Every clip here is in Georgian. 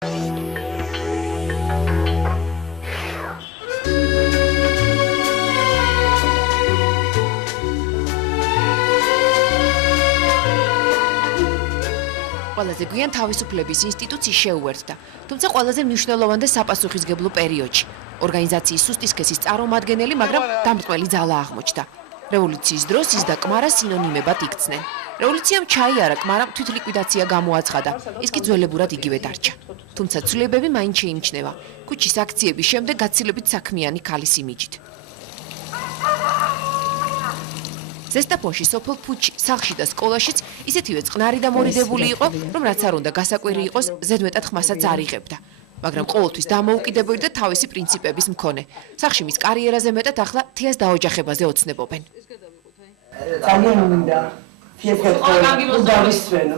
ყველაზე გვიან თავისუფლების ინსტიტუტს შეუერთდა, თუმცა ყველაზე მნიშვნელოვან და საპასუხისმგებლო პერიოდში. ორგანიზაციის სუსტი სქესის წარმომადგენელი, მაგრამ დამტყველი ძალა აღმოჩნდა. რევოლუციის დროს ის და კმარა სინონიმებად იქცნენ. რევოლუციამ ჩაიარა კმარამ თვითლიკვიდაცია გამოაცხადა, ის კი ძველებურად იგივე დარჩა. თუმცა ცვლილებები მაინც შეიმჩნევა. ქუჩის აქციების შემდეგ გაცილებით საქმიანი ქალის იმიჯით. ზესტაფონში, სოფელ ფუჩში, სახლში და სკოლაშიც ისეთივე წყნარი და მორიდებული იყო, რომ რაც არ უნდა გასაკვირი იყოს, ზედმეტად ხმასაც არ იღებდა. მაგრამ ყოველთვის დამოუკიდებელი და თავისი პრინციპების მქონე. სახლში მის კარიერაზე მეტად ახლა თეას დაოჯახებაზე ოცნებობენ. ძალიან მინდა დავისვენო.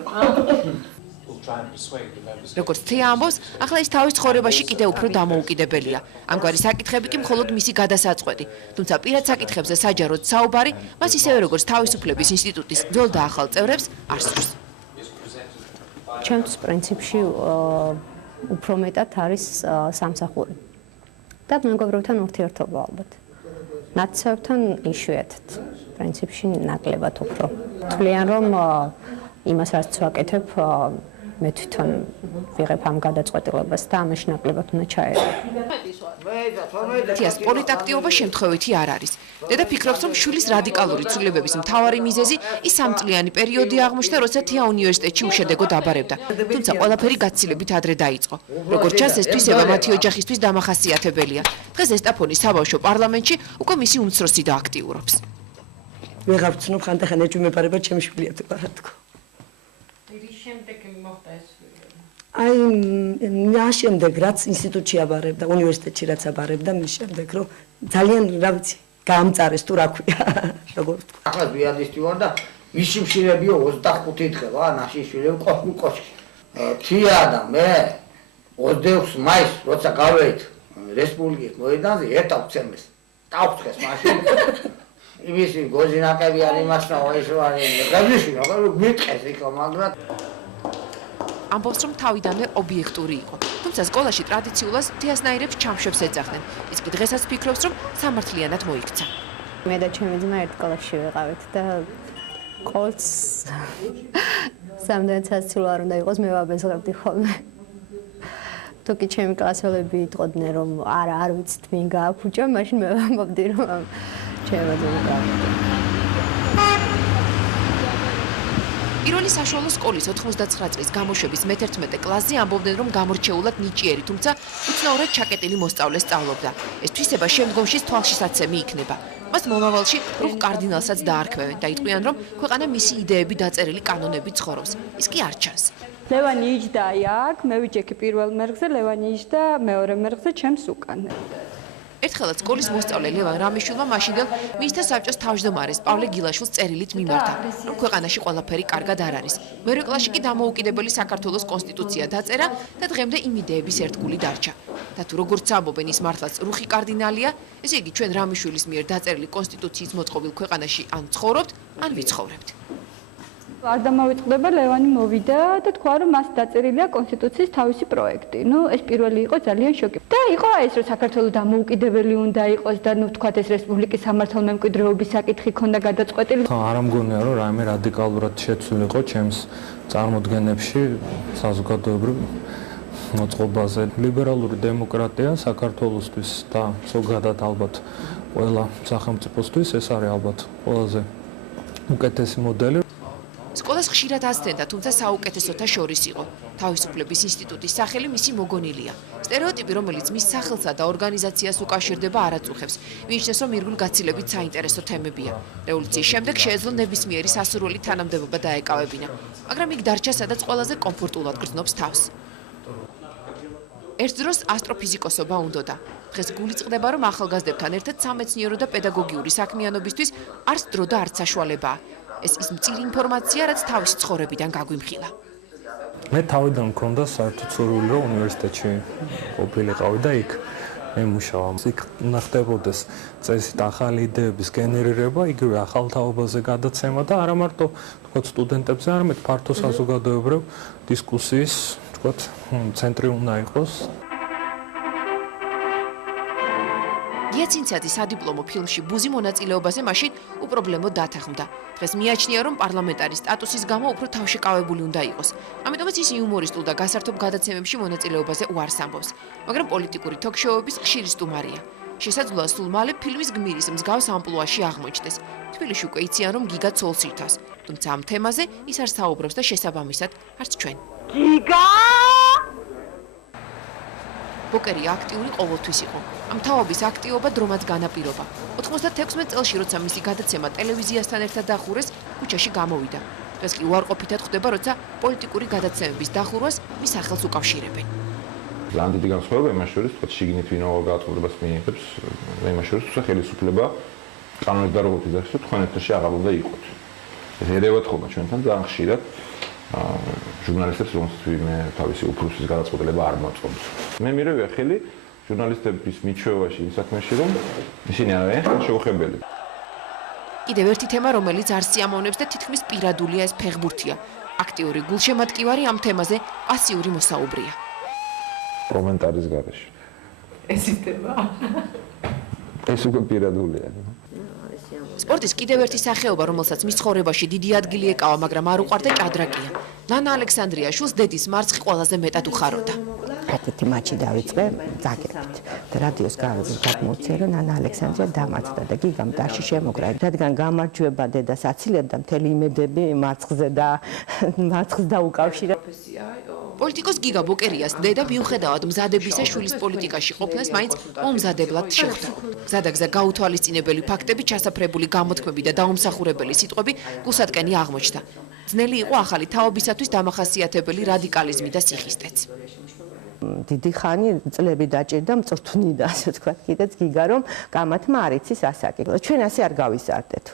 როგორც თეა ამბობს, ახლა ის თავის ცხოვრებაში კიდევ უფრო დამოუკიდებელია. ამგვარი საკითხები კი მხოლოდ მისი გადასაწყვეტი. თუმცა პირად საკითხებზე საჯაროდ საუბარი მას ისევე როგორც თავისუფლების ინსტიტუტის ძველ და ახალ წევრებს არ სურს. ჩემთვის პრინციპში უფრო მეტად არის სამსახური. და მეგობრებთან ურთიერთობა ალბათ. ნაცევთან იშვიათად. პრინციპში ნაკლებად უფრო. თვლიან რომ იმას რაც ვაკეთებ მე თვითონ ვიღებ ამ გადაწყვეტილებას და ამაში ნაკლებად უნდა ჩაერევო. თეას პოლიტაქტიობა შემთხვევითი არ არის. დედა ფიქრობს, რომ შვილის რადიკალური ცვლილებების მთავარი მიზეზი ის სამწლიანი პერიოდი აღმოჩნდა, როცა თეა უნივერსიტეტში უშედეგო დაბარებდა. თუმცა ყველაფერი გაცილებით ადრე დაიწყო. როგორც ჩანს, ეს თვისება მათი ოჯახისთვის დამახასიათებელია. დღეს ზესტაფონის საბავშვო პარლამენტში უკვე მისი უმცროსი და აქტიურობს. ვეღარ ვცნობ ხანდახან ეჭვმეპარება ჩემი შვილია თუ არა თქო. აი მის შემდეგ რაც ინსტიტუტში აბარებდა, უნივერსიტეტში რაც აბარებდა, მის შემდეგ რომ ძალიან რა ვიცი, გაამწარეს თუ რა ქვია, როგორ ვთქვა. ახლა ბიადისტი ვარ და მისი მშილებიო 25 დღე ვარ ნაშიშვილები კოშკი. თია და მე 26 მაისს როცა გავედით რესპუბლიკის მოედანზე ერთ აუცემეს. დავწეს მაშინ. იმისი გოზინაკები არ იმასნაო ეს ვარი. გაგვიშვი რა გვიტყეს იქ მაგრამ ამბობს, რომ თავიდანვე ობიექტური იყო. თუმცა სკოლაში ტრადიციულად თეასნაირებს ჩამშვებს ეძახდნენ. ის კი დღესაც ფიქრობს, რომ სამართლიანად მოიქცა. მე და ჩემი ძმა ერთ კლასში ვიყავით და ყოველს სამდენ სასწავლო არ უნდა იყოს მე ვაბეზღებდი ხოლმე. თუ კი ჩემი კლასელები იტყოდნენ რომ არა არ ვიცით ვინ გააფუჭა, მაშინ მე ვამბობდი რომ ჩემო ძმა გააფუჭა. პირველი საშუალო სკოლის 99 წლის გამოშვების მე-11 კლასზე ამბობდნენ, რომ გამორჩეულად ნიჭიერი, თუმცა უცნაურად ჩაკეტილი მოსწავლე სწავლობდა. ეს თვისება შემდგომში თვალშისაცემი იქნება. მას მომავალში რუხ კარდინალსაც დაარქმევენ და იტყვიან, რომ ქვეყანა მისი იდეები დაწერილი კანონებით ცხოვრობს. ის კი არ ჩანს. ლევანი იჯდა აქ, მე ვიჯექი პირველ მერხზე, ლევანი იჯდა მეორე მერხზე ჩემს უკან. ერთხელაც სკოლის მოსწავლე ლევან რამიშვილმა მაშინდელ მისთა საბჭოს თავმჯდომარეს პავლე გილაშვილს წერილით მიმართა, რომ ქვეყანაში ყველაფერი კარგად არ არის. მერვე კლასში კი დამოუკიდებელი საქართველოს კონსტიტუცია დაწერა და დღემდე იმ იდეების ერთგული დარჩა. და თუ როგორც ამბობენ ის მართლაც რუხი კარდინალია, ესე იგი ჩვენ რამიშვილის მიერ დაწერილი კონსტიტუციის მოწყობილ ქვეყანაში ან ცხოვრობთ, ან ვიცხოვრებთ. არ დამოვიწყდება, ლევანი მოვიდა და თქვა, რომ მას დაწერილია კონსტიტუციის თავისი პროექტი. ეს პირველი იყო ძალიან შოკი. და იყო ეს, რომ საქართველოს დამოუკიდებელი უნდა იყოს და თქვათ ეს რესპუბლიკის სამართალმემკვიდრეობის საკითხი ქონდა გადაწყვეტილი. არ ამგონია, რომ რაიმე რადიკალურად შეცვლილიყო ჩემს წარმოდგენებში საზოგადოებრივ მოწყობაზე. ლიბერალური დემოკრატია საქართველოსთვის და ზოგადად ალბათ ყველა სახელმწიფოსთვის ეს არის ალბათ ყველაზე უკეთესი მოდელი. სკოლას ხშირად აცდენდა, თუმცა საუკეთესოთა შორის იყო. თავისუფლების ინსტიტუტის სახელი მისი მოგონილია. სტერეოტიპი, რომელიც მის სახელსა და ორგანიზაციას უკავშირდება, არ აწუხებს. მიიჩნევს, რომ ირგვლივ გაცილებით საინტერესო თემებია. რევოლუციის შემდეგ შეეძლო ნებისმიერი სასურველი თანამდებობა დაეკავებინა, მაგრამ იქ დარჩა, სადაც ყველაზე კომფორტულად გრძნობს თავს. ერთ დროს ასტროფიზიკოსობა უნდოდა. დღეს გულიწყდება, რომ ახალგაზრდებთან ერთად სამეცნიერო და პედაგოგიური საქმიანობისთვის არც დრო და არც საშუალებაა. ეს ის მწირი ინფორმაცია, რაც თავისი ცხოვრებიდან გაგვიმხილა. მე თავიდან მქონდა საერთოდ სურვილი, რომ უნივერსიტეტში ყოფილიყავი და იქ ემუშავა. იქ უნდა ხდებოდეს წესით ახალი იდეების გენერირება, იგივე ახალ თაობაზე გადაცემა და არა მარტო თქვა სტუდენტებზე, არამედ ფართო საზოგადოებრივ დისკუსიის ვთქვათ, ცენტრი უნდა იყოს. გიაცინცაძე სადიპლომო ფილმში ბუზი მონაწილეობაზე მაშინ უპრობლემოდ დათანხმდა. დღეს მიაჩნია, რომ პარლამენტარის სტატუსის გამო უფრო თავშეკავებული უნდა იყოს. ამიტომაც ის იუმორისტულ და გასართობ გადაცემებში მონაწილეობაზე უარს ამბობს, მაგრამ პოლიტიკური თოქ-შოუების ხშირი სტუმარია. შესაძლოა სულ მალე ფილმის გმირის მსგავს ამპლუაში აღმოჩნდეს. თბილისში უკვე იციან, რომ გიგა ცოლს ირთავს, თუმცა ამ თემაზე ის არ საუბრობს და შესაბამისად არც ჩვენ. გიგა! ბოკერი აქტიური ყოველთვის იყო. ამ თაობის აქტიობა დრომაც განაპირობა. 96 წელში, როცა მისი გადაცემა ტელევიზიასთან ერთად დახურეს, ქუჩაში გამოვიდა. დღეს კი უარყოფითად ხდება, როცა პოლიტიკური გადაცემების დახურვას მის სახელს უკავშირებენ. ძალიან დიდი განსხვავება იმას შორის, თქო, შიგნით ვინ გადაწყვეტილებას მიიღებს, იმას შორის, თუ ხელისუფლება კანონით და როგორც იზრდება, თქვენ ერთში აღარ უნდა იყოთ. ეს ერევათ ხოლმე ჩვენთან ძალიან ხშირად ჟურნალისტებს, რომელსაც ვინმე თავისი უფროსის გადაწყვეტილება არ მოწონს. მე მირევია ხელი ჟურნალისტების მიჩვევაში იმ საქმეში, რომ ისინი არიან შეუხებელი. კიდევ ერთი თემა, რომელიც არ სიამოვნებს და თითქმის პირადულია, ეს ფეხბურთია. აქტიური გულშემატკივარი ამ თემაზე პასიური მოსაუბრია. კომენტარის გარეშე. ეს ისდება. ეს უკვე პირადულია. სპორტის კიდევ ერთი სახეობა, რომელსაც მის ცხოვრებაში დიდი ადგილი ეკავა, მაგრამ არ უყვარდა ჭადრაკია. ნანა ალექსანდრიაშვილს დედის მარცხი ყველაზე მეტად უხაროდა. ერთ-ერთი მატჩი დავიწყე ზაგრებით. და რადიოს გარეშე გადმოუწია, რომ ნანა ალექსანდრია დამარცხდა და გიგამ დაში შემოგრა. რადგან გამარჯვება დედას აცილებდა მთელი იმედები მარცხზე და მარცხს დაუკავშირა. პოლიტიკოს გიგა ბოკერიას დედა მიუხედავად მზადებისა შვილის პოლიტიკაში ყოფნას მაინც მომზადებლად შეხვდა. გზადაგზა გაუთვალისწინებელი ფაქტები, ჩასაფრებული გამოთქმები და დაუმსახურებელი სიტყვები გულსატკენი აღმოჩნდა. ძნელი იყო ახალი თაობისათვის დამახასიათებელი რადიკალიზმი და სიხისტეც. დიდი ხანი წლები დაჭირდა მწვრთნიდა, ასე ვთქვათ, კიდეც გიგა რომ გამათმა არ იცის ასაკი. ჩვენ ასე არ გავიზარდეთ.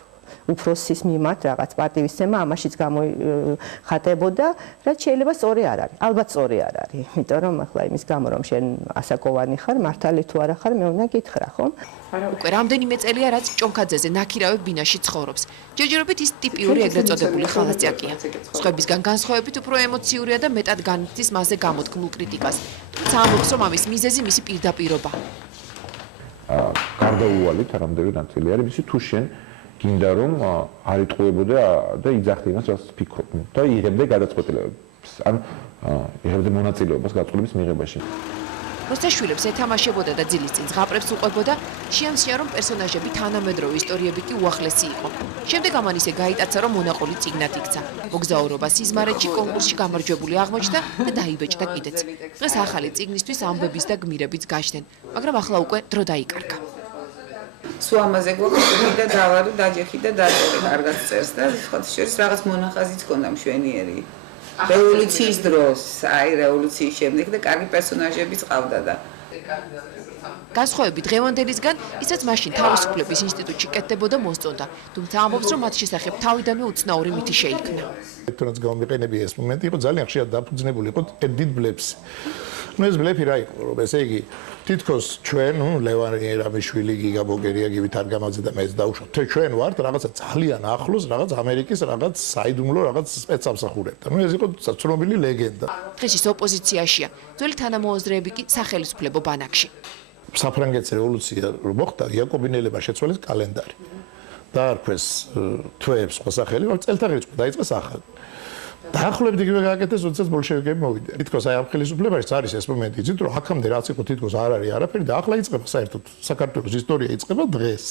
უფროსის მიმართ რაღაც პატივისცემა ამაშიც გამოიხატებოდა, რაც შეიძლება სწორი არ არის. ალბათ სწორი არ არის, იმიტომ რომ ახლა იმის გამო რომ შენ ასაკოვანი ხარ, მართალი თუ არა ხარ, მე უნდა გითხრა, ხო? უკვე რამდენიმე წელია, რაც ჭონქაძეზე ნაქირავებ ბინაში ცხოვრობს. ჯერჯერობით ის ტიპიური ეგრეთ წოდებული ხალასწაკია. სხვებისგან განსხვავებით უფრო ემოციურია და მეტად განიცდის მასზე გამოთქმულ კრიტიკას. თუმცა ამბობს, რომ ამის მიზეზი მისი პირდაპირობა. გარდაუვალით არამდენი ნაწილი არის მისი თუ შენ გინდა რომ არ იტყუებოდა და იძახდე იმას, რაც ფიქრობ და იღებდე გადაწყვეტილებებს. ან იღებდე მონაწილეობას გაწყვეტილების მიღებაში. როცა შვილებს ეთამაშებოდა და ძილის წინ ზღაპრებს უყვებოდა, შეამჩნია, რომ პერსონაჟები თანამედროვე ისტორიები კი უახლესი იყო. შემდეგ ამან ისე გაიტაცა, რომ მონაყოლი წიგნად იქცა. მოგზაურობა სიზმარეთში კონკურსში გამარჯვებული აღმოჩნდა და დაიბეჭდა კიდეც. დღეს ახალი წიგნისთვის ამბების და გმირებიც გაჩნდნენ, მაგრამ ახლა უკვე დრო დაიკარგა. სულ ამაზე გვაქვს და დავარო დაჯერხი და დაწერე კარგად წერს და სხვა შორის რაღაც მონახაზიც ჰქონდა მშვენიერი. რევოლუციის დროს, აი რევოლუციის შემდეგ და კარგი პერსონაჟებიც ყავდა და განსხვავებით დღევანდელისგან, ისაც მაშინ თავისუფლების ინსტიტუტში კეთდებოდა მოსწონდა, თუმცა ამბობს, რომ მათ შესახებ თავიდანვე უცნაური მითი შეიქმნა. თუნდაც გამომიყენები ეს მომენტი იყო ძალიან ხშირად დაფუძნებული იყო დიდ ბლეფს. ეს ბლეფი რა იყო, რომ ესე იგი თითქოს ჩვენ, ლევან ერამიშვილი, გიგა ბოკერია, გივით არგამაძე და მეც დაუშვათ. ჩვენ ვართ რაღაცა ძალიან ახლოს, რაღაც ამერიკის რაღაც საიდუმლო რაღაც სპეცსამსახურებთან. ეს იყო ცნობილი ლეგენდა. დღეს ის ოპოზიციაშია, ძველი თანამოაზრეები კი სახელმწიფო ბანაკში. საფრანგეთის რევოლუცია რომ მოხდა, იაკობინელებმა შეცვალეს კალენდარი. დაარქვეს თვეებს სხვა სახელი, მაგრამ წელთაღრიცხვი დაიწყეს ახალი. დაახლოებით იგივე გააკეთეს, როდესაც ბოლშევიკები მოვიდნენ. თითქოს აი ამ ხელისუფლებაში არის ეს მომენტი, იცით რომ აქამდე რაც იყო თითქოს არ არის არაფერი და ახლა იწყება საერთოდ საქართველოს ისტორია იწყება დღეს.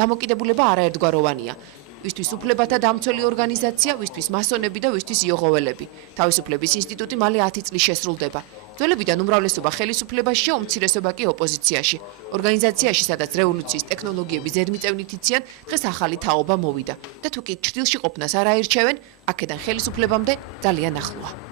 დამოკიდებულება არაერთგვაროვანია. ვისთვის უფლებათა დამცველი ორგანიზაცია, ვისთვის მასონები და ვისთვის იოღოველები. თავისუფლების ინსტიტუტი მალე 10 წლის შესრულდება. ძველებიდან უმრავლესობა ხელისუფლებაშია, უმცირესობა კი ოპოზიციაში. ორგანიზაციაში, სადაც რევოლუციის ტექნოლოგიები ზედმიწევნით იციან, დღეს ახალი თაობა მოვიდა და თუ კი ჩრდილში ყოფნას არ აირჩევენ, აქედან ხელისუფლებამდე ძალიან ახლოა.